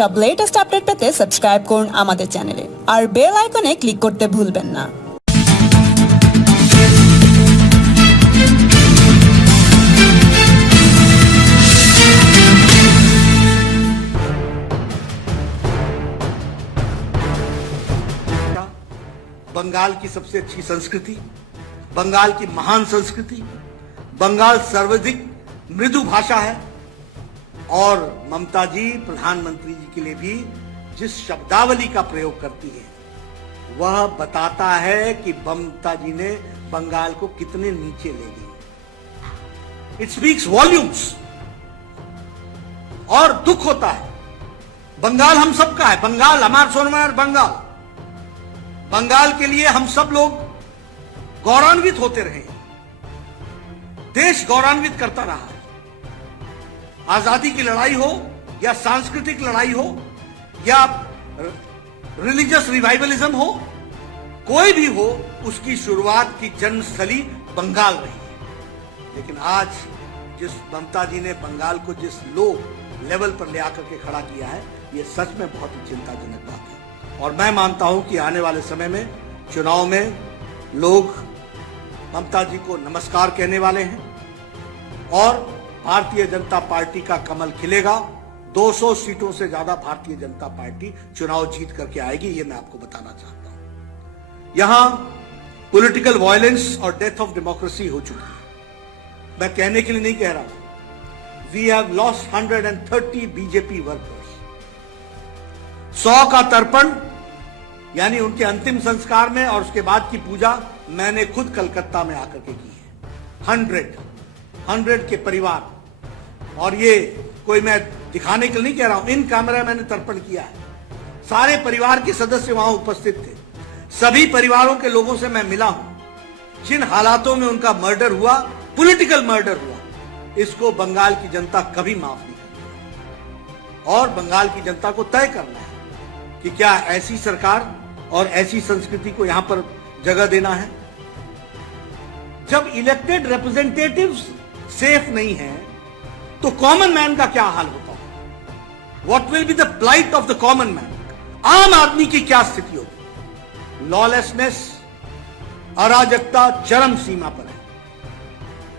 সব latest update পেতে subscribe করুন আমাদের চ্যানেলে আর বেল আইকনে ক্লিক করতে ভুলবেন না। बंगाल की सबसे अच्छी संस्कृति, बंगाल की महान संस्कृति, बंगाल सर्वाधिक मृदु भाषा है और ममता जी प्रधानमंत्री जी के लिए भी जिस शब्दावली का प्रयोग करती है वह बताता है कि ममता जी ने बंगाल को कितने नीचे ले गई। इट स्पीक्स वॉल्यूम्स और दुख होता है। बंगाल हम सबका है, बंगाल हमारा सोनमार बंगाल, बंगाल के लिए हम सब लोग गौरवान्वित होते रहे, देश गौरवान्वित करता रहा है। आजादी की लड़ाई हो या सांस्कृतिक लड़ाई हो या रिलीजियस रिवाइवलिज्म हो, कोई भी हो, उसकी शुरुआत की जन्मस्थली बंगाल रही है। लेकिन आज जिस ममता जी ने बंगाल को जिस लो लेवल पर ले आकर के खड़ा किया है, यह सच में बहुत ही चिंताजनक बात है। और मैं मानता हूं कि आने वाले समय में चुनाव में लोग ममता जी को नमस्कार कहने वाले हैं और भारतीय जनता पार्टी का कमल खिलेगा। 200 सीटों से ज्यादा भारतीय जनता पार्टी चुनाव जीत करके आएगी, ये मैं आपको बताना चाहता हूं। यहां पॉलिटिकल वायलेंस और डेथ ऑफ डेमोक्रेसी हो चुकी है। मैं कहने के लिए नहीं कह रहा, we have lost 130 BJP workers. 100 का तर्पण यानी उनके अंतिम संस्कार में और उसके बाद की पूजा मैंने खुद कलकत्ता में आकर के की है। 100 के परिवार, और ये कोई मैं दिखाने के लिए नहीं कह रहा हूं, इन कैमरा मैंने तर्पण किया है। सारे परिवार के सदस्य वहां उपस्थित थे। सभी परिवारों के लोगों से मैं मिला हूं। जिन हालातों में उनका मर्डर हुआ, पॉलिटिकल मर्डर हुआ, इसको बंगाल की जनता कभी माफ नहीं करेगी। और बंगाल की जनता को तय करना है कि क्या ऐसी सरकार और ऐसी संस्कृति को यहां पर जगह देना है। जब इलेक्टेड रिप्रेजेंटेटिव्स सेफ नहीं है तो कॉमन मैन का क्या हाल होता है? What will be the blight of the common man? आम आदमी की क्या स्थिति होगी? लॉलेसनेस, अराजकता चरम सीमा पर है।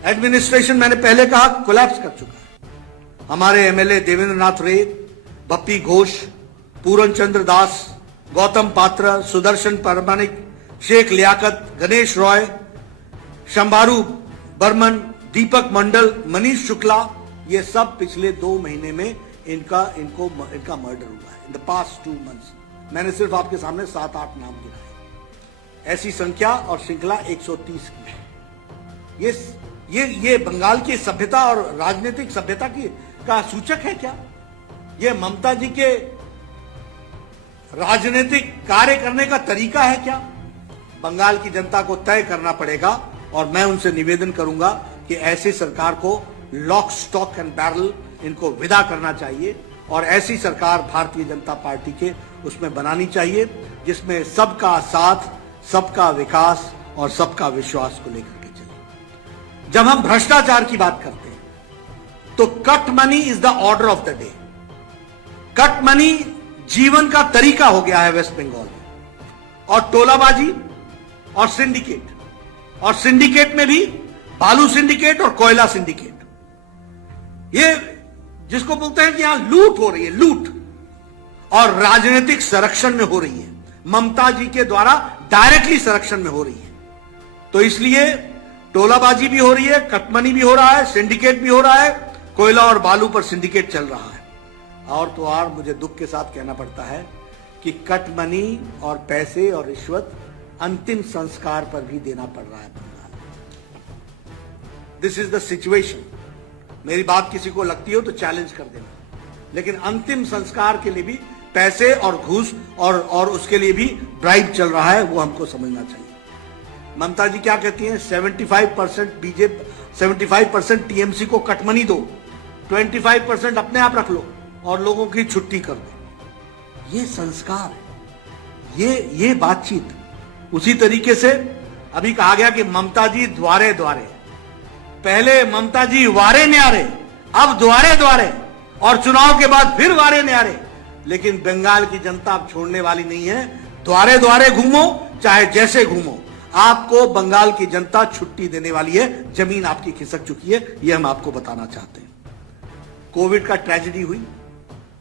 एडमिनिस्ट्रेशन मैंने पहले कहा कोलैप्स कर चुका है। हमारे एमएलए देवेंद्र नाथ रे, बप्पी घोष, पूरन चंद्र दास, गौतम पात्र, सुदर्शन परमानिक, शेख लियाकत, गणेश रॉय, शंभारू बर्मन, दीपक मंडल, मनीष शुक्ला, ये सब पिछले 2 महीने में इनका मर्डर हुआ है। इन द पास्ट 2 मंथ्स मैंने सिर्फ आपके सामने 7-8 नाम गिनाए। ऐसी संख्या और श्रृंखला 130 की है। ये बंगाल की सभ्यता और राजनीतिक सभ्यता का सूचक है क्या? ये ममता जी के राजनीतिक कार्य करने का तरीका है क्या? बंगाल की जनता को तय करना पड़ेगा और मैं उनसे निवेदन करूंगा कि ऐसी सरकार को लॉक स्टॉक एंड बैरल इनको विदा करना चाहिए और ऐसी सरकार भारतीय जनता पार्टी के उसमें बनानी चाहिए जिसमें सबका साथ, सबका विकास और सबका विश्वास को लेकर के चले। जब हम भ्रष्टाचार की बात करते हैं तो cut money is the order of the day. Cut money जीवन का तरीका हो गया है वेस्ट बंगाल में। और टोलाबाजी और सिंडिकेट में भी बालू सिंडिकेट और कोयला सिंडिकेट, ये जिसको बोलते हैं कि यहां लूट हो रही है, लूट और राजनीतिक संरक्षण में हो रही है। ममता जी के द्वारा डायरेक्टली संरक्षण में हो रही है। तो इसलिए टोलाबाजी भी हो रही है, कटमनी भी हो रहा है, सिंडिकेट भी हो रहा है, कोयला और बालू पर सिंडिकेट चल रहा है। और मुझे दुख के साथ कहना पड़ता है कि कट मनी और पैसे और रिश्वत अंतिम संस्कार पर भी देना पड़ रहा है Bengal. This is the situation. मेरी बात किसी को लगती हो तो चैलेंज कर देना, लेकिन अंतिम संस्कार के लिए भी पैसे और घूस और उसके लिए भी ब्राइब चल रहा है, वो हमको समझना चाहिए। ममता जी क्या कहती हैं? 75% बीजेपी, 75% टीएमसी को कट मनी दो, 25% अपने आप रख लो और लोगों की छुट्टी कर दो। ये संस्कार है, ये बातचीत। उसी तरीके से अभी कहा गया कि ममता जी द्वारे द्वारे, पहले ममता जी वारे न्यारे, अब द्वारे द्वारे, और चुनाव के बाद फिर वारे न्यारे। लेकिन बंगाल की जनता अब छोड़ने वाली नहीं है। द्वारे द्वारे घूमो, चाहे जैसे घूमो, आपको बंगाल की जनता छुट्टी देने वाली है। जमीन आपकी खिसक चुकी है, यह हम आपको बताना चाहते हैं। कोविड का ट्रेजेडी हुई।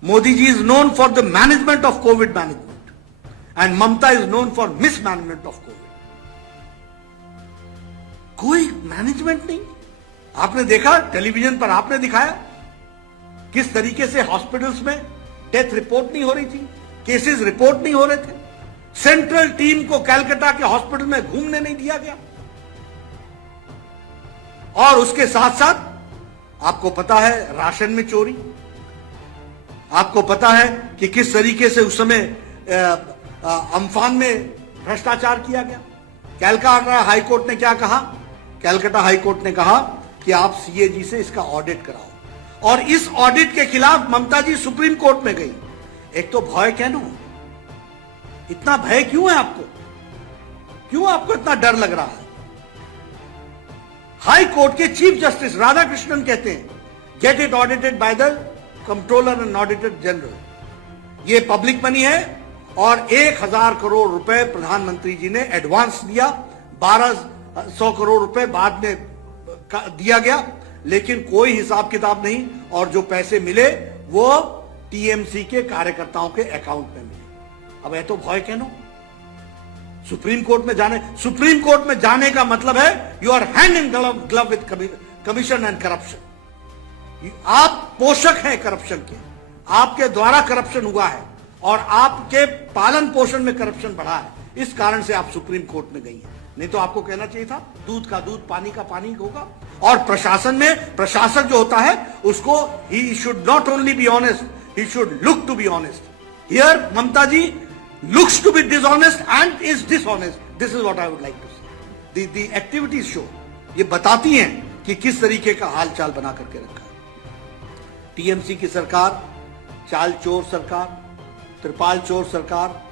Modi ji is known for the management of covid management and Mamata is known for mismanagement of covid. कोई मैनेजमेंट नहीं। आपने देखा, टेलीविजन पर आपने दिखाया किस तरीके से हॉस्पिटल्स में डेथ रिपोर्ट नहीं हो रही थी, केसेस रिपोर्ट नहीं हो रहे थे। सेंट्रल टीम को कलकत्ता के हॉस्पिटल में घूमने नहीं दिया गया। और उसके साथ साथ आपको पता है राशन में चोरी, आपको पता है कि किस तरीके से उस समय अम्फान में भ्रष्टाचार किया गया। कलकत्ता हाईकोर्ट ने क्या कहा? कलकत्ता हाईकोर्ट ने कहा कि आप सीएजी से इसका ऑडिट कराओ, और इस ऑडिट के खिलाफ ममता जी सुप्रीम कोर्ट में गई। एक तो भय क्यों, इतना भय क्यों है आपको? क्यों आपको इतना डर लग रहा है? हाई कोर्ट के चीफ जस्टिस राधाकृष्णन कहते हैं get it audited by the controller and auditor general. ये पब्लिक मनी है और 1000 करोड़ रुपए प्रधानमंत्री जी ने एडवांस दिया, 1200 करोड़ रुपए बाद में दिया गया, लेकिन कोई हिसाब किताब नहीं। और जो पैसे मिले वो टीएमसी के कार्यकर्ताओं के अकाउंट में मिले। अब है तो भय कहनो। सुप्रीम कोर्ट में जाने का मतलब है you are hand in glove with commission and corruption. आप पोषक हैं करप्शन के, आपके द्वारा करप्शन हुआ है और आपके पालन पोषण में करप्शन बढ़ा है। इस कारण से आप सुप्रीम कोर्ट में गई हैं। नहीं तो आपको कहना चाहिए था दूध का दूध, पानी का पानी होगा। और प्रशासन में प्रशासक जो होता है उसको he should not only be honest, he should look to be honest. Here Mamata ji looks to be dishonest and is dishonest. This is what I would like to say. The activities show, ये बताती हैं कि किस तरीके का हाल चाल बना करके रखा है। टीएमसी की सरकार चाल चोर सरकार, त्रिपाल चोर सरकार,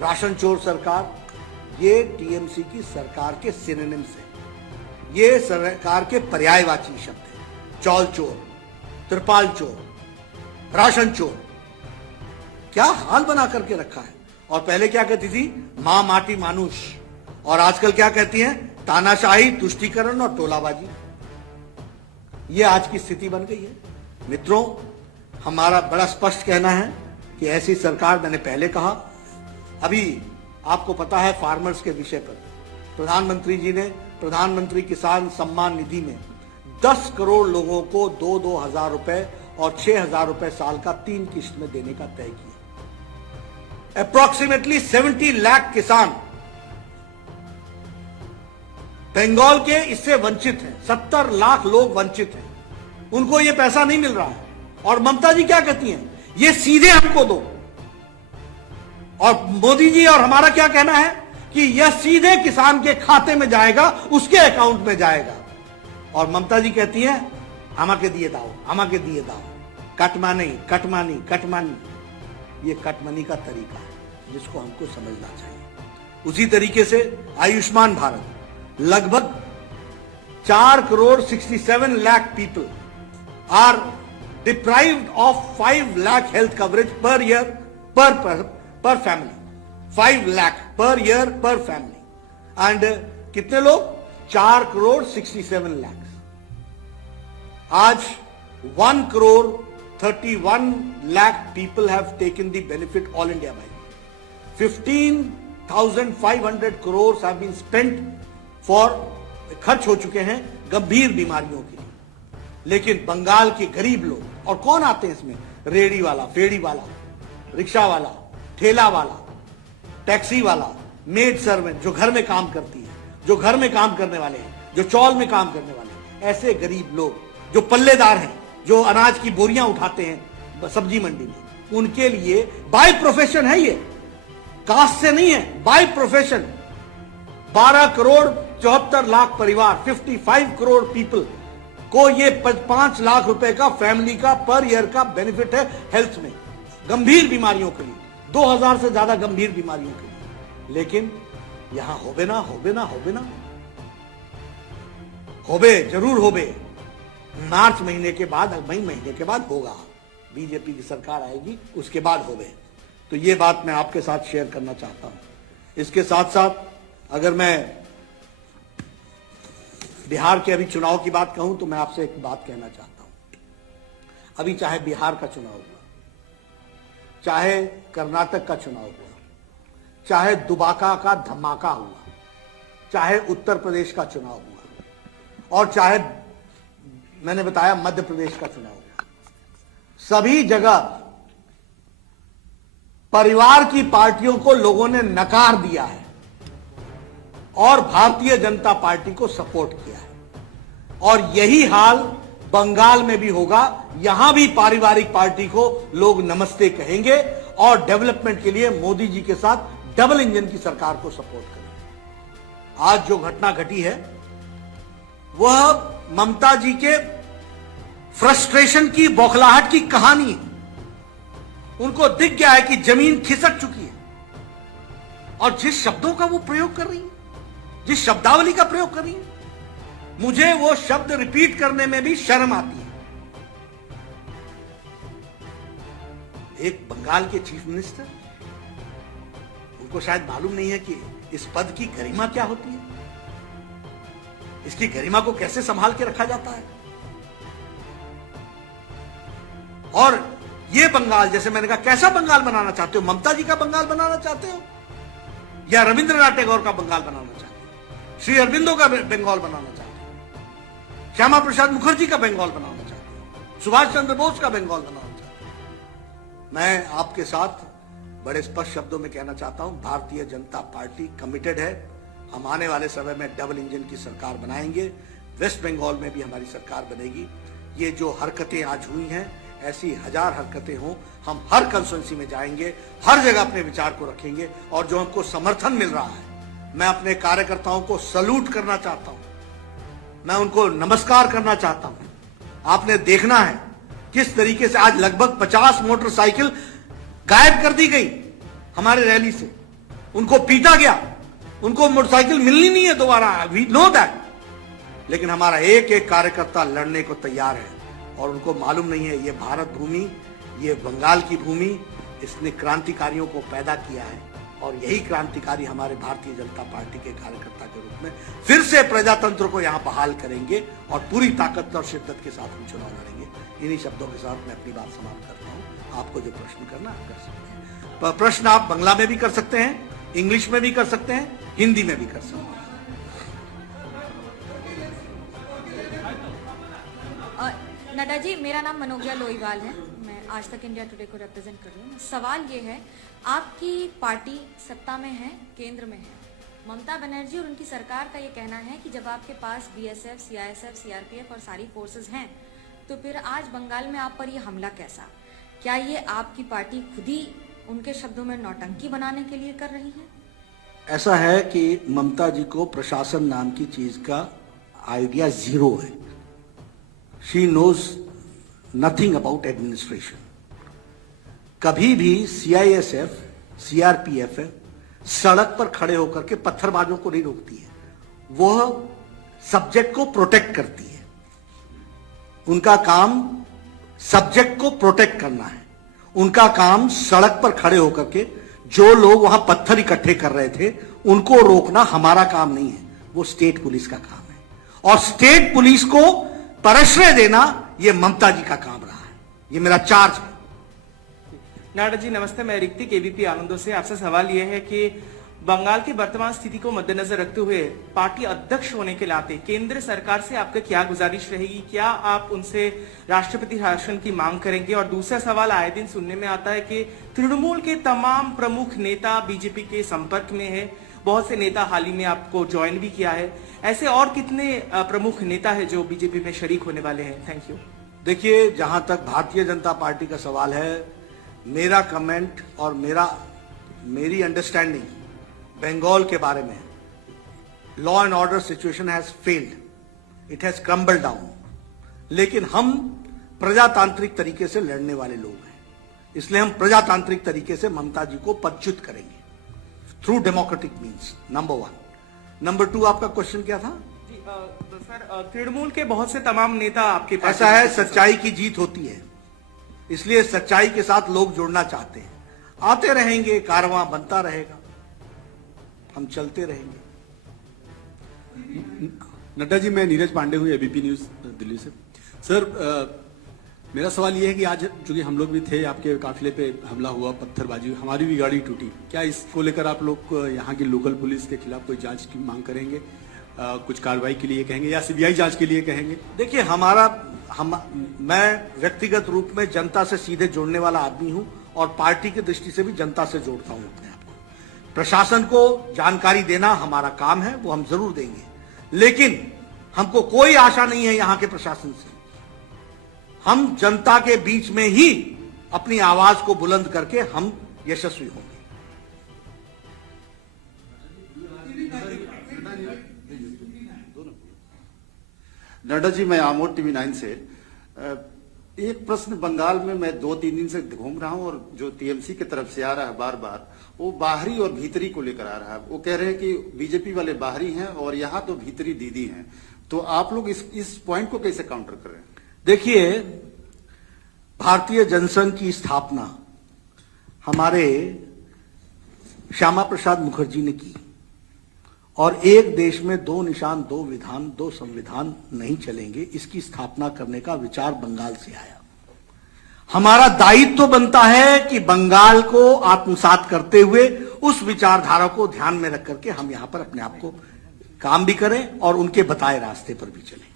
राशन चोर सरकार, ये टीएमसी की सरकार के सिनोनिम्स हैं। ये सरकार के पर्यायवाची शब्द हैं। चौल चोर, त्रिपाल चोर, राशन चोर, क्या हाल बना करके रखा है। और पहले क्या कहती थी? मां माटी मानुष। और आजकल क्या कहती हैं? तानाशाही, तुष्टीकरण और टोलाबाजी। ये आज की स्थिति बन गई है। मित्रों, हमारा बड़ा स्पष्ट कहना है कि ऐसी सरकार, मैंने पहले कहा, अभी आपको पता है फार्मर्स के विषय पर प्रधानमंत्री जी ने प्रधानमंत्री किसान सम्मान निधि में 10 करोड़ लोगों को 2-2 हजार रुपए और 6,000 रुपए साल का 3 किश्त में देने का तय किया। अप्रोक्सीमेटली 70 लाख किसान बंगाल के इससे वंचित हैं। 70 लाख लोग वंचित हैं, उनको यह पैसा नहीं मिल रहा है। और ममता जी क्या कहती हैं? ये सीधे हमको दो। और मोदी जी और हमारा क्या कहना है कि यह सीधे किसान के खाते में जाएगा, उसके अकाउंट में जाएगा। और ममता जी कहती है আমাকে দিয়ে দাও, আমাকে দিয়ে दाओ, कटमानी कटमानी कटमानी। ये कटमनी का तरीका है जिसको हमको समझना चाहिए। उसी तरीके से आयुष्मान भारत, लगभग 4 crore 67 lakh people are deprived of 5 lakh health coverage per year per family. 5 lakh per year per family. And कितने लोग? 4 करोड़ 67 लाख। आज 1 crore 31 lakh people have taken the benefit all India wide. 15,500 crore have been spent for, खर्च हो चुके हैं गंभीर बीमारियों के लिए। लेकिन बंगाल के गरीब लोग, और कौन आते हैं इसमें? रेडी वाला, फेड़ी वाला, रिक्शा वाला, ठेला वाला, टैक्सी वाला, मेड सर्वेंट जो घर में काम करती है, जो घर में काम करने वाले हैं, जो चौल में काम करने वाले हैं, ऐसे गरीब लोग जो पल्लेदार हैं, जो अनाज की बोरियां उठाते हैं सब्जी मंडी में, उनके लिए बाय प्रोफेशन है ये, कास्ट से नहीं है, बाय प्रोफेशन। 12 करोड़ 74 लाख परिवार, 55 करोड़ पीपल को ये 5 लाख रुपए का फैमिली का पर ईयर का बेनिफिट है हेल्थ में, गंभीर बीमारियों के लिए, 2000 से ज्यादा गंभीर बीमारियों के लिए। लेकिन यहां होबे ना होबे ना होबे ना होबे, जरूर होबे। मार्च महीने के बाद, मई महीने के बाद होगा। बीजेपी की सरकार आएगी, उसके बाद हो गए। तो ये बात मैं आपके साथ शेयर करना चाहता हूं। इसके साथ साथ अगर मैं बिहार के अभी चुनाव की बात कहूं तो मैं आपसे एक बात कहना चाहता हूं। अभी चाहे बिहार का चुनाव हुआ, चाहे कर्नाटक का चुनाव हुआ, चाहे दुबाका का धमाका हुआ, चाहे उत्तर प्रदेश का चुनाव हुआ और चाहे मैंने बताया मध्य प्रदेश का चुनाव हुआ, सभी जगह परिवार की पार्टियों को लोगों ने नकार दिया है और भारतीय जनता पार्टी को सपोर्ट किया है। और यही हाल बंगाल में भी होगा। यहां भी पारिवारिक पार्टी को लोग नमस्ते कहेंगे और डेवलपमेंट के लिए मोदी जी के साथ डबल इंजन की सरकार को सपोर्ट करेंगे। आज जो घटना घटी है वह ममता जी के फ्रस्ट्रेशन की, बौखलाहट की कहानी है। उनको दिख गया है कि जमीन खिसक चुकी है और जिस शब्दों का वो प्रयोग कर रही है, जिस शब्दावली का प्रयोग कर रही है, मुझे वो शब्द रिपीट करने में भी शर्म आती है। एक बंगाल के चीफ मिनिस्टर, उनको शायद मालूम नहीं है कि इस पद की गरिमा क्या होती है, इसकी गरिमा को कैसे संभाल के रखा जाता है। और ये बंगाल, जैसे मैंने कहा, कैसा बंगाल बनाना चाहते हो? ममता जी का बंगाल बनाना चाहते हो या रविंद्रनाथ टैगोर का बंगाल बनाना चाहते हो? श्री अरविंदो का बंगाल बनाना चाहते हो? श्यामा प्रसाद मुखर्जी का बंगाल बनाना चाहते हो? सुभाष चंद्र बोस का बंगाल बनाना चाहते हो? मैं आपके साथ बड़े स्पष्ट शब्दों में कहना चाहता हूं, भारतीय जनता पार्टी कमिटेड है। हम आने वाले समय में डबल इंजन की सरकार बनाएंगे। वेस्ट बंगाल में भी हमारी सरकार बनेगी। ये जो हरकतें आज हुई हैं, ऐसी हजार हरकतें हों, हम हर कंस्टिट्यूंसी में जाएंगे, हर जगह अपने विचार को रखेंगे। और जो हमको समर्थन मिल रहा है, मैं अपने कार्यकर्ताओं को सलूट करना चाहता हूं, मैं उनको नमस्कार करना चाहता हूं। आपने देखना है किस तरीके से आज लगभग 50 मोटरसाइकिल गायब कर दी गई हमारे रैली से, उनको पीटा गया, उनको मोटरसाइकिल मिलनी नहीं है दोबारा, वी नो दैट। लेकिन हमारा एक एक कार्यकर्ता लड़ने को तैयार है और उनको मालूम नहीं है ये भारत भूमि, ये बंगाल की भूमि, इसने क्रांतिकारियों को पैदा किया है और यही क्रांतिकारी हमारे भारतीय जनता पार्टी के कार्यकर्ता के रूप में फिर से प्रजातंत्र को यहां बहाल करेंगे और पूरी ताकत और शिद्दत के साथ हम चुनाव लड़ेंगे। इन्हीं शब्दों के साथ मैं अपनी बात समाप्त करता हूं। आपको जो प्रश्न करना आप कर सकते हैं। प्रश्न आप बांग्ला में भी कर सकते हैं, इंग्लिश में भी कर सकते हैं, हिंदी में भी कर सकते हैं। नड्डा जी, मेरा नाम मनोजा लोईवाल है, मैं आज तक इंडिया टुडे को रिप्रेजेंट कर रही हूँ। सवाल ये है, आपकी पार्टी सत्ता में है, केंद्र में है। ममता बनर्जी और उनकी सरकार का ये कहना है कि जब आपके पास बीएसएफ, सीआईएसएफ, सीआरपीएफ और सारी फोर्सेस हैं, तो फिर आज बंगाल में आप पर ये हमला कैसा? क्या ये आपकी पार्टी खुद ही उनके शब्दों में नौटंकी बनाने के लिए कर रही है? ऐसा है कि ममता जी को प्रशासन नाम की चीज का आइडिया जीरो है। She knows nothing about administration. कभी भी सीआईएसएफ, सीआरपीएफ सड़क पर खड़े होकर के पत्थरबाजों को नहीं रोकती है, वह सब्जेक्ट को प्रोटेक्ट करती है। उनका काम सब्जेक्ट को प्रोटेक्ट करना है। उनका काम सड़क पर खड़े होकर के जो लोग वहां पत्थर इकट्ठे कर रहे थे उनको रोकना हमारा काम नहीं है, वो स्टेट पुलिस का काम है। और स्टेट पुलिस को प्रश्रय देना ये ममता जी का काम रहा है, ये मेरा चार्ज है। नाडा जी नमस्ते, मैं ऋतिक एबीपी आनंदों से। आपसे सवाल यह है कि बंगाल की वर्तमान स्थिति को मद्देनजर रखते हुए पार्टी अध्यक्ष होने के नाते केंद्र सरकार से आपका क्या गुजारिश रहेगी? क्या आप उनसे राष्ट्रपति शासन की मांग करेंगे? और दूसरा सवाल, आए दिन सुनने में आता है कि तृणमूल के तमाम प्रमुख नेता बीजेपी के संपर्क में है, बहुत से नेता हाल ही में आपको ज्वाइन भी किया है। ऐसे और कितने प्रमुख नेता है जो बीजेपी में शरीक होने वाले हैं? Thank you. देखिए, जहां तक भारतीय जनता पार्टी का सवाल है, मेरा कमेंट और मेरी अंडरस्टैंडिंग बंगाल के बारे में, law and order situation has failed, it has crumbled down. लेकिन हम प्रजातांत्रिक तरीके से लड़ने वाले लोग हैं, इसलिए हम प्रजातांत्रिक तरीके से ममता जी को पदच्युत करेंगे through democratic means, number 1। Number 2, आपका क्वेश्चन क्या था? सर, तृणमूल के बहुत से तमाम नेता आपके पास। ऐसा है, सच्चाई की जीत होती है। इसलिए सच्चाई के साथ लोग जुड़ना चाहते हैं। आते रहेंगे, कारवां बनता रहेगा, हम चलते रहेंगे। नड्डा जी, मैं नीरज पांडे हूँ, एबीपी न्यूज दिल्ली से। सर, मेरा सवाल ये है कि आज चूंकि हम लोग भी थे, आपके काफिले पे हमला हुआ, पत्थरबाजी, हमारी भी गाड़ी टूटी, क्या इसको लेकर आप लोग यहाँ की लोकल पुलिस के खिलाफ कोई जांच की मांग करेंगे? कुछ कार्रवाई के लिए कहेंगे या सीबीआई जांच के लिए कहेंगे? देखिए, मैं व्यक्तिगत रूप में जनता से सीधे जुड़ने वाला आदमी हूं और पार्टी की दृष्टि से भी जनता से जोड़ता हूं अपने आप को। प्रशासन को जानकारी देना हमारा काम है, वो हम जरूर देंगे, लेकिन हमको कोई आशा नहीं है यहां के प्रशासन से। हम जनता के बीच में ही अपनी आवाज को बुलंद करके हम यशस्वी होंगे। नड्डा जी, मैं आमोद टीवी 9 से एक प्रश्न। बंगाल में मैं 2-3 दिन से घूम रहा हूं और जो टीएमसी की तरफ से आ रहा है बार बार, वो बाहरी और भीतरी को लेकर आ रहा है। वो कह रहे हैं कि बीजेपी वाले बाहरी हैं और यहाँ तो भीतरी दीदी हैं। तो आप लोग इस पॉइंट को कैसे काउंटर कर रहे हैं? देखिए, भारतीय जनसंघ की स्थापना हमारे श्यामा प्रसाद मुखर्जी ने की और एक देश में दो निशान, दो विधान, दो संविधान नहीं चलेंगे, इसकी स्थापना करने का विचार बंगाल से आया। हमारा दायित्व तो बनता है कि बंगाल को आत्मसात करते हुए उस विचारधारा को ध्यान में रख करके हम यहां पर अपने आप को काम भी करें और उनके बताए रास्ते पर भी चलें।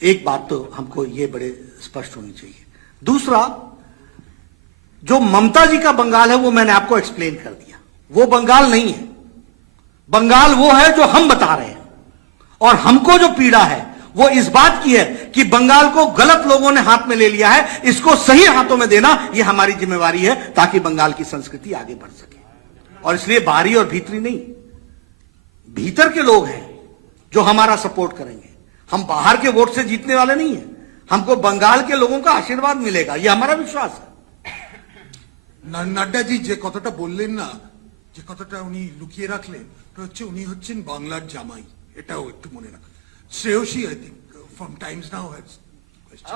एक बात तो हमको ये बड़े स्पष्ट होनी चाहिए। दूसरा, जो ममता जी का बंगाल है वो मैंने आपको एक्सप्लेन कर दिया, वो बंगाल नहीं है। बंगाल वो है जो हम बता रहे हैं और हमको जो पीड़ा है वो इस बात की है कि बंगाल को गलत लोगों ने हाथ में ले लिया है, इसको सही हाथों में देना ये हमारी जिम्मेवारी है ताकि बंगाल की संस्कृति आगे बढ़ सके। और इसलिए बाहरी और भीतरी नहीं, भीतर के लोग हैं जो हमारा सपोर्ट करेंगे। हम बाहर के वोट से जीतने वाले नहीं हैं, हमको बंगाल के लोगों का आशीर्वाद मिलेगा, ये हमारा विश्वास है। नड्डा जी যে কথাটা বললেন না, যে কথাটা উনি লুকিয়ে রাখলেন, ওটা হচ্ছে উনি হচ্ছেন বাংলার জামাই, এটাও একটু মনে রাখবেন। Shreyasi, I think, from Times Now has question.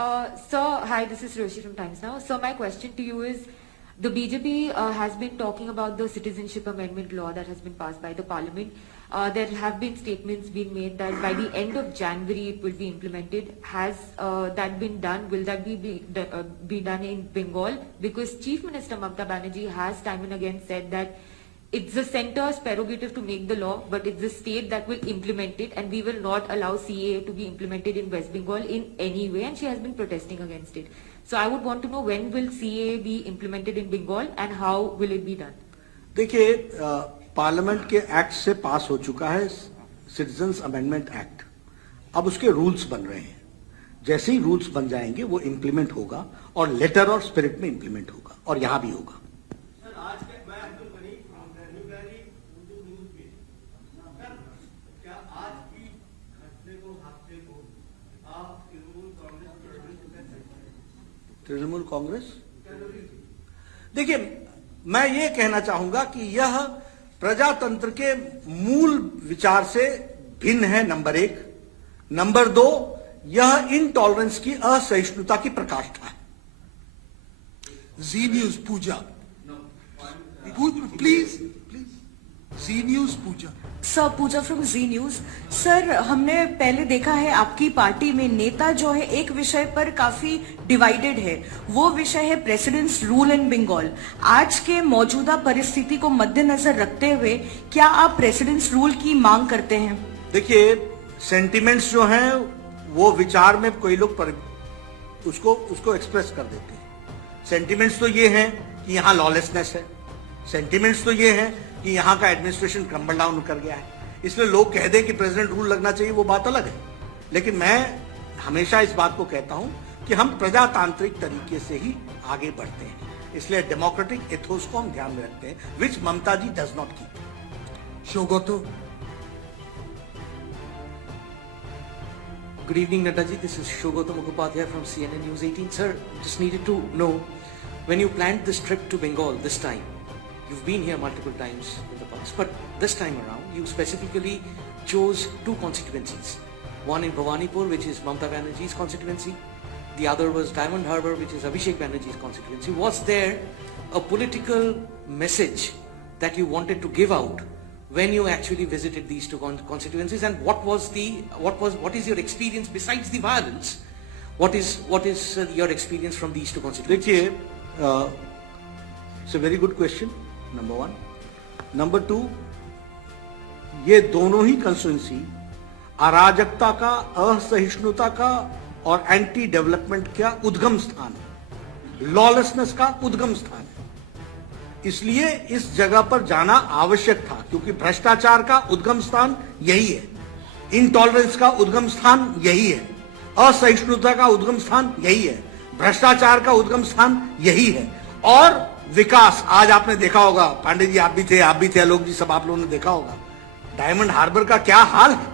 Sir, hi, this is Roshi from Times Now. So my question to you is, the BJP has been talking about the citizenship amendment law that has been passed by the parliament. There have been statements being made that by the end of January it will be implemented. Has that been done? Will that be done in Bengal? Because Chief Minister Mamata Banerjee has time and again said that it's the centre's prerogative to make the law, but it's the state that will implement it, and we will not allow CAA to be implemented in West Bengal in any way, and she has been protesting against it. So I would want to know, when will CAA be implemented in Bengal and how will it be done? देखिए, parliament के act से पास हो चुका है citizens amendment act, अब उसके rules बन रहे हैं। जैसे ही रूल्स बन जाएंगे वो इंप्लीमेंट होगा और लेटर और स्पिरिट में इंप्लीमेंट होगा और यहां भी होगा। तृणमूल कांग्रेस, देखिए, मैं ये कहना चाहूंगा कि यह प्रजातंत्र के मूल विचार से भिन्न है, नंबर एक। नंबर दो, यह इनटॉलरेंस की, असहिष्णुता की प्रकाष्ठा है। Zee news Pooja, please Zee news Pooja. Sir, Pooja from Zee news. Sir, हमने पहले देखा है आपकी पार्टी में नेता जो है एक विषय पर काफी डिवाइडेड है, वो विषय है प्रेसिडेंट्स रूल इन बंगाल। आज के मौजूदा परिस्थिति को मद्देनजर रखते हुए क्या आप प्रेसिडेंट्स रूल की मांग करते हैं? देखिए, सेंटिमेंट्स जो हैं वो विचार में कोई लोग उसको एक्सप्रेस कर देते हैं। सेंटिमेंट्स तो ये हैं कि यहाँ लॉलेसनेस है, सेंटिमेंट्स तो ये हैं कि यहाँ का एडमिनिस्ट्रेशन क्रम्बल डाउन कर गया है, इसलिए लोग कह दें कि प्रेसिडेंट रूल लगना चाहिए, वो बात अलग है। लेकिन मैं हमेशा इस बात को कहता हूं कि हम प्रजातांत्रिक तरीके से ही आगे बढ़ते हैं, इसलिए डेमोक्रेटिक एथोस को हम ध्यान में रखते हैं, which Mamata ji does not keep. Saugata. Good evening, Nadaji. This is Shogoto Mukhopadhyay from CNN News 18. Sir, just needed to know, when you planned this trip to Bengal this time, you've been here multiple times in the past, but this time around, you specifically chose two constituencies. One in Bhawanipur, which is Mamata Banerjee's constituency, the other was Diamond Harbour, which is Abhishek Banerjee's constituency. Was there a political message that you wanted to give out when you actually visited these two constituencies, and what is your experience besides the violence? What is your experience from these two constituencies? देखिए, it's a very good question, number one. Number two, ये दोनों ही constituency अराजकता का, असहिष्णुता का और anti development का उद्गम स्थान है, लॉलेसनेस का उद्गम स्थान है। इसलिए इस जगह पर जाना आवश्यक था, क्योंकि भ्रष्टाचार का उद्गम स्थान यही है, इनटॉलरेंस का उद्गम स्थान यही है, असहिष्णुता का उद्गम स्थान यही है, भ्रष्टाचार का उद्गम स्थान यही है। और विकास, आज आपने देखा होगा, पांडे जी आप भी थे, आलोक जी सब आप लोगों ने देखा होगा, डायमंड हार्बर का क्या हाल है।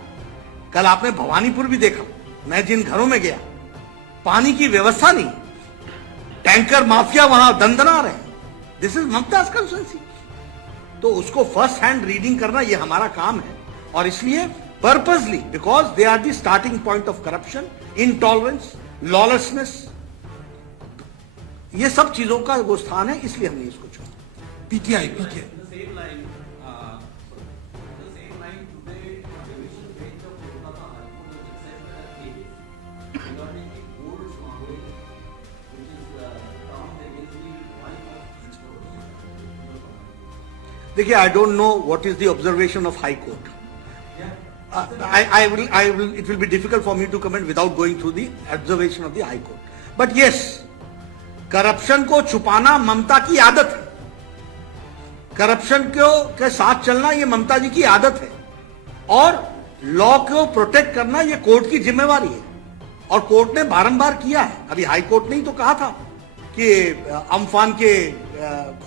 कल आपने भवानीपुर भी देखा, मैं जिन घरों में गया, पानी की व्यवस्था नहीं, टैंकर माफिया वहां दंदना रहे हैं। This is Mumtaz constituency. तो उसको फर्स्ट हैंड रीडिंग करना ये हमारा काम है, और इसलिए purposely, because they are the starting point of corruption, intolerance, lawlessness, ये सब चीजों का वो स्थान है, इसलिए हमने इसको चुना। पीटीआई देखिए, I don't know what is the observation of high court. It will be difficult for me to comment without going through the observation of the High Court. But yes, corruption को छुपाना ममता की आदत है, corruption के साथ चलना ये ममता जी की आदत है, और लॉ को प्रोटेक्ट करना ये कोर्ट की जिम्मेवारी है, और कोर्ट ने बारंबार किया है. अभी हाई कोर्ट ने ही तो कहा था कि अम्फान के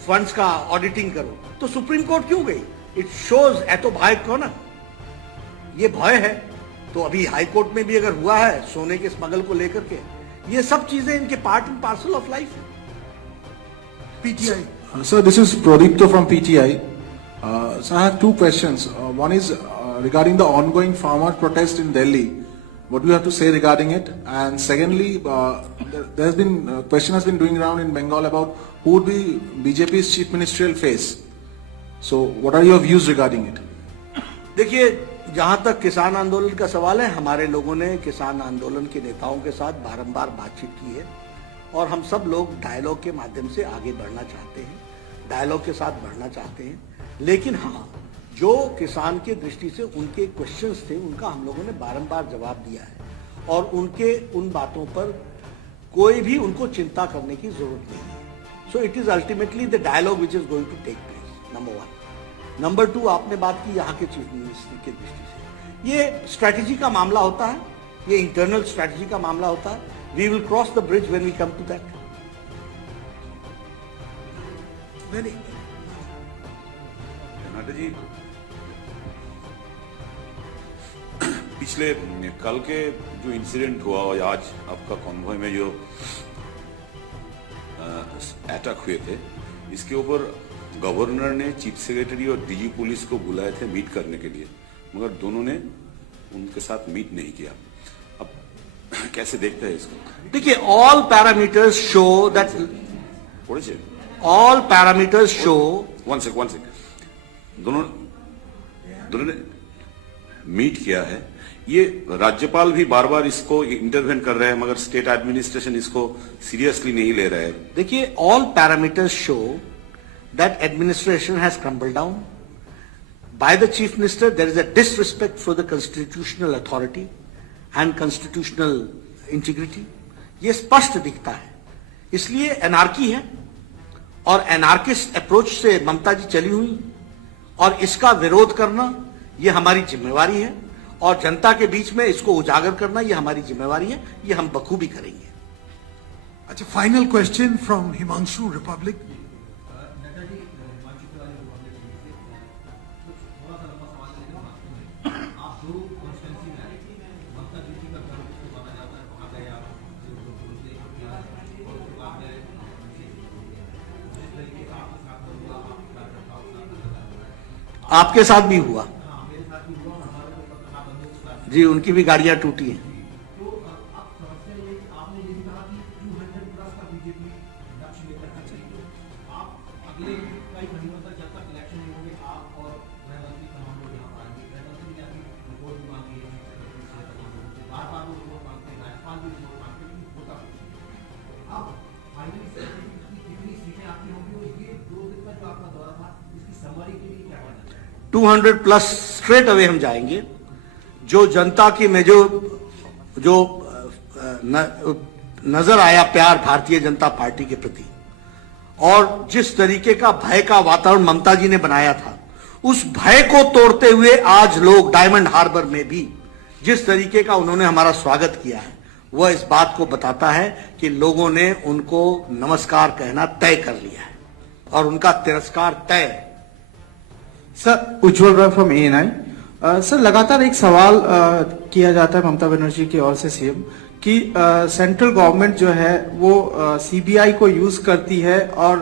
फंड्स का ऑडिटिंग करो, तो सुप्रीम कोर्ट क्यों गई? इट शोज एतो भय कौन है, ये भय है. तो अभी हाई कोर्ट में भी अगर हुआ है सोने के स्मगल को लेकर के, ये सब चीजें इनके part and parcel of life है. PTI. Sir, this is Pradipto from PTI. So I have two questions. One is regarding the ongoing farmer protest in Delhi. What do you have to say regarding it? And secondly, there has been question has been doing around in Bengal about who would be BJP's chief ministerial face. So what are your views regarding it? देखिए, जहां तक किसान आंदोलन का सवाल है, हमारे लोगों ने किसान आंदोलन के नेताओं के साथ बारंबार बातचीत की है, और हम सब लोग डायलॉग के माध्यम से आगे बढ़ना चाहते हैं, डायलॉग के साथ बढ़ना चाहते हैं. लेकिन हाँ, जो किसान के दृष्टि से उनके क्वेश्चंस थे, उनका हम लोगों ने बारंबार जवाब दिया है, और उनके उन बातों पर कोई भी उनको चिंता करने की जरूरत नहीं है. So it is ultimately the dialogue which is going to take place, number one. Number two, आपने बात की यहाँ के चीफ मिनिस्टर की दृष्टि से, ये स्ट्रैटेजी का मामला होता है, ये इंटरनल स्ट्रैटेजी का मामला होता है. We will cross the bridge when we come to that. जी, पिछले कल के जो इंसिडेंट हुआ और आज आपका कॉन्वॉय में जो अटैक हुए थे, इसके ऊपर गवर्नर ने चीफ सेक्रेटरी और डीजी पुलिस को बुलाए थे मीट करने के लिए, मगर दोनों ने उनके साथ मीट नहीं किया. अब कैसे देखते हैं इसको? देखिए, all parameters show that, all parameters show. One sec दोनों ने मीट किया है. ये राज्यपाल भी बार बार इसको इंटरवेन कर रहे हैं, मगर स्टेट एडमिनिस्ट्रेशन इसको सीरियसली नहीं ले रहे हैं. देखिए, all parameters show that administration has crumbled down. By the chief minister, there is a disrespect for the constitutional authority and constitutional integrity. ये स्पष्ट दिखता है. इसलिए एनार्की है, और एनार्किस्ट अप्रोच से ममता जी चली हुई, और इसका विरोध करना ये हमारी जिम्मेवारी है, और जनता के बीच में इसको उजागर करना ये हमारी जिम्मेवारी है. ये हम बखूबी करेंगे. अच्छा, final question from Himanshu, Republic. आपके साथ भी हुआ जी, उनकी भी गाड़ियां टूटी हैं. 200+ स्ट्रेट अवे हम जाएंगे। जो जनता की में जो नजर आया प्यार भारतीय जनता पार्टी के प्रति और जिस तरीके का भय का वातावरण ममता जी ने बनाया था, उस भय को तोड़ते हुए आज लोग डायमंड हार्बर में भी जिस तरीके का उन्होंने हमारा स्वागत किया है, वह इस बात को बताता है कि लोगों ने उनको नमस्कार कहना तय कर लिया है और उनका तिरस्कार तय है। Sir, Ujjwal Rai from ANI। Sir, लगातार एक सवाल किया जाता है ममता बनर्जी की ओर से सीएम कि सेंट्रल गवर्नमेंट जो है वो CBI को यूज करती है और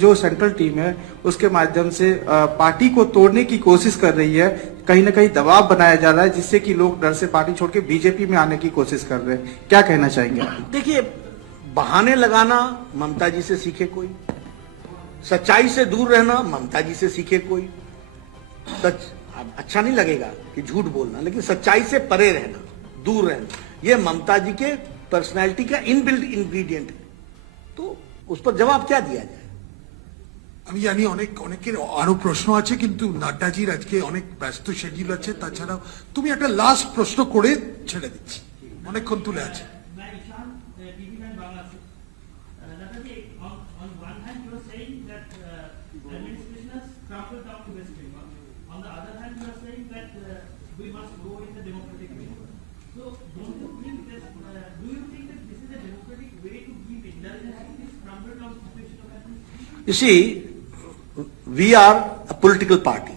जो सेंट्रल टीम है उसके माध्यम से पार्टी को तोड़ने की कोशिश कर रही है। कहीं ना कहीं दबाव बनाया जा रहा है जिससे कि लोग डर से पार्टी छोड़ के बीजेपी में आने की कोशिश कर रहे हैं। क्या कहना चाहेंगे आप? देखिए, बहाने लगाना ममता जी से सीखे कोई, सच्चाई से दूर रहना ममता जी से सीखे कोई। सच अच्छा नहीं लगेगा कि झूठ बोलना, लेकिन सच्चाई से परे रहना, दूर रहना, यह ममता जी के पर्सनालिटी का इनबिल्ट इंग्रेडिएंट है। तो उस पर जवाब क्या दिया जाए? আমি জানি অনেকের আরো প্রশ্ন আছে, কিন্তু নাড্ডাজির আজকে অনেক ব্যস্ত শেডিউল আছে। তাছাড়া তুমি একটা লাস্ট প্রশ্ন করে ছেড়ে দিচ্ছি, অনেকক্ষণ তুলে আছে। You see, we are a political party.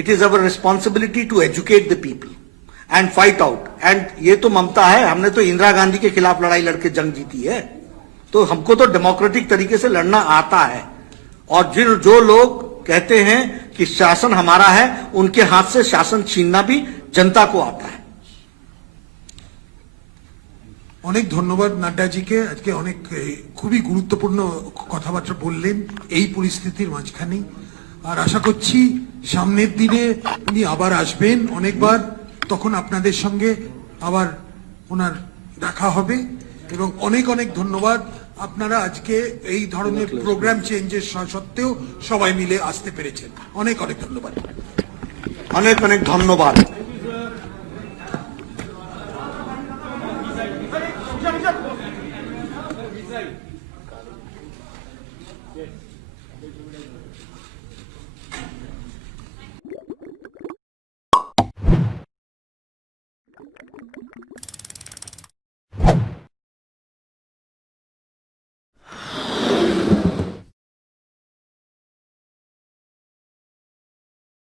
It is our responsibility to educate the people and fight out. And ये तो ममता है, हमने तो इंदिरा गांधी के खिलाफ लड़ाई लड़के जंग जीती है, तो हमको तो डेमोक्रेटिक तरीके से लड़ना आता है। और जो लोग कहते हैं कि शासन हमारा है, उनके हाथ से शासन छीनना भी जनता को आता है। অনেক ধন্যবাদ নাড্ডাজিকে, আজকে অনেক খুবই গুরুত্বপূর্ণ কথাবার্তা বললেন এই পরিস্থিতির মাঝখানে। আর আশা করছি সামনের দিনে উনি আবার আসবেন অনেকবার, তখন আপনাদের সঙ্গে আবার ওনার দেখা হবে। এবং অনেক অনেক ধন্যবাদ, আপনারা আজকে এই ধরনের প্রোগ্রাম চেঞ্জের সত্ত্বেও সবাই মিলে আসতে পেরেছেন। অনেক অনেক ধন্যবাদ। অনেক অনেক ধন্যবাদ।